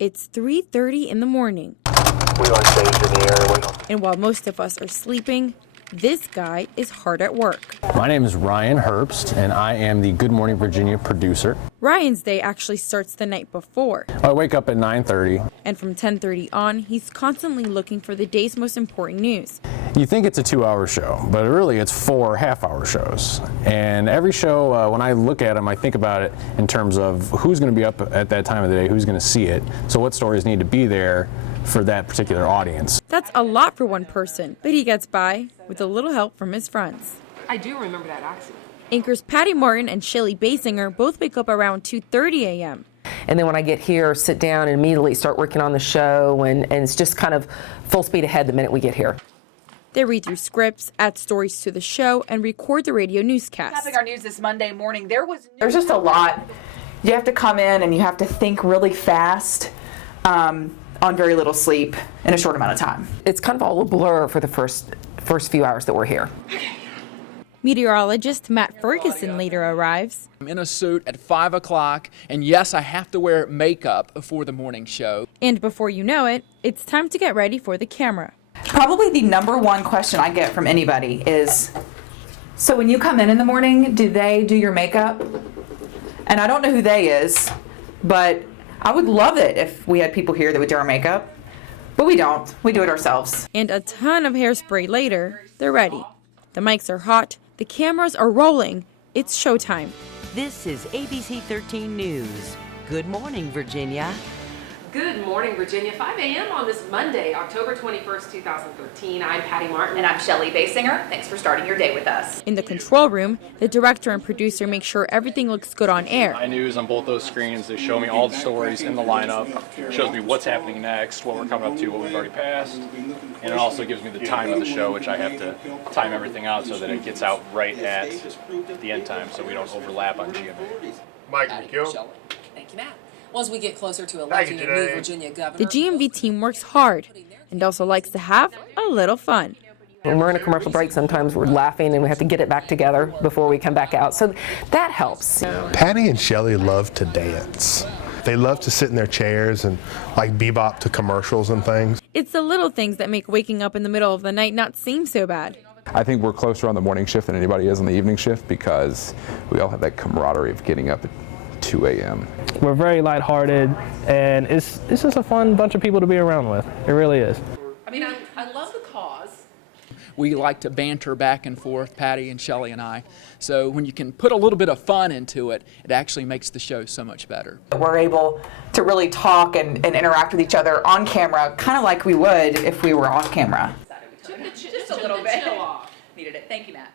It's 3:30 in the morning. We are safe in the air. And while most of us are sleeping, this guy is hard at work. My name is Ryan Herbst, and I am the Good Morning Virginia producer. Ryan's day actually starts the night before. I wake up at 9:30. And from 10:30 on, he's constantly looking for the day's most important news. You think it's a 2-hour show, but really it's 4 half-hour shows. And every show, when I look at them, I think about it in terms of who's going to be up at that time of the day, who's going to see it, so what stories need to be there for that particular audience. That's a lot for one person, but he gets by with a little help from his friends. I do remember that accident. Anchors Patty Martin and Shelley Basinger both wake up around 2:30 a.m. And then when I get here, sit down and immediately start working on the show, and it's just kind of full speed ahead the minute we get here. They read through scripts, add stories to the show, and record the radio newscast. Tapping our news this Monday morning, there's just a lot. You have to come in and you have to think really fast on very little sleep in a short amount of time. It's kind of all a blur for the first few hours that we're here. Meteorologist Matt Ferguson later arrives. I'm in a suit at 5 o'clock, and yes, I have to wear makeup for the morning show. And before you know it, it's time to get ready for the camera. Probably the number one question I get from anybody is, so when you come in the morning, do they do your makeup? And I don't know who they is, but I would love it if we had people here that would do our makeup. But we don't. We do it ourselves. And a ton of hairspray later, they're ready. The mics are hot, the cameras are rolling. It's showtime. This is ABC 13 News. Good morning, Virginia. Good morning, Virginia. 5 a.m. on this Monday, October 21st, 2013. I'm Patty Martin. and I'm Shelley Basinger. Thanks for starting your day with us. In the control room, the director and producer make sure everything looks good on air. My news on both those screens, they show me all the stories in the lineup, shows me what's happening next, what we're coming up to, what we've already passed, and it also gives me the time of the show, which I have to time everything out so that it gets out right at the end time so we don't overlap on GMA. Mike McKill. Thank you, Matt. Well, as we get closer to electing a new Virginia governor, The GMV team works hard and also likes to have a little fun. When we're in a commercial break, sometimes we're laughing and we have to get it back together before we come back out. So that helps. Patty and Shelley love to dance. They love to sit in their chairs and like bebop to commercials and things. It's the little things that make waking up in the middle of the night not seem so bad. I think we're closer on the morning shift than anybody is on the evening shift because we all have that camaraderie of getting up at 2 a.m. We're very lighthearted, and it's just a fun bunch of people to be around with. It really is. I mean, I love the cause. We like to banter back and forth, Patty and Shelley and I. So when you can put a little bit of fun into it, it actually makes the show so much better. We're able to really talk and interact with each other on camera, kind of like we would if we were off camera. Just a little bit. Needed it. Thank you, Matt.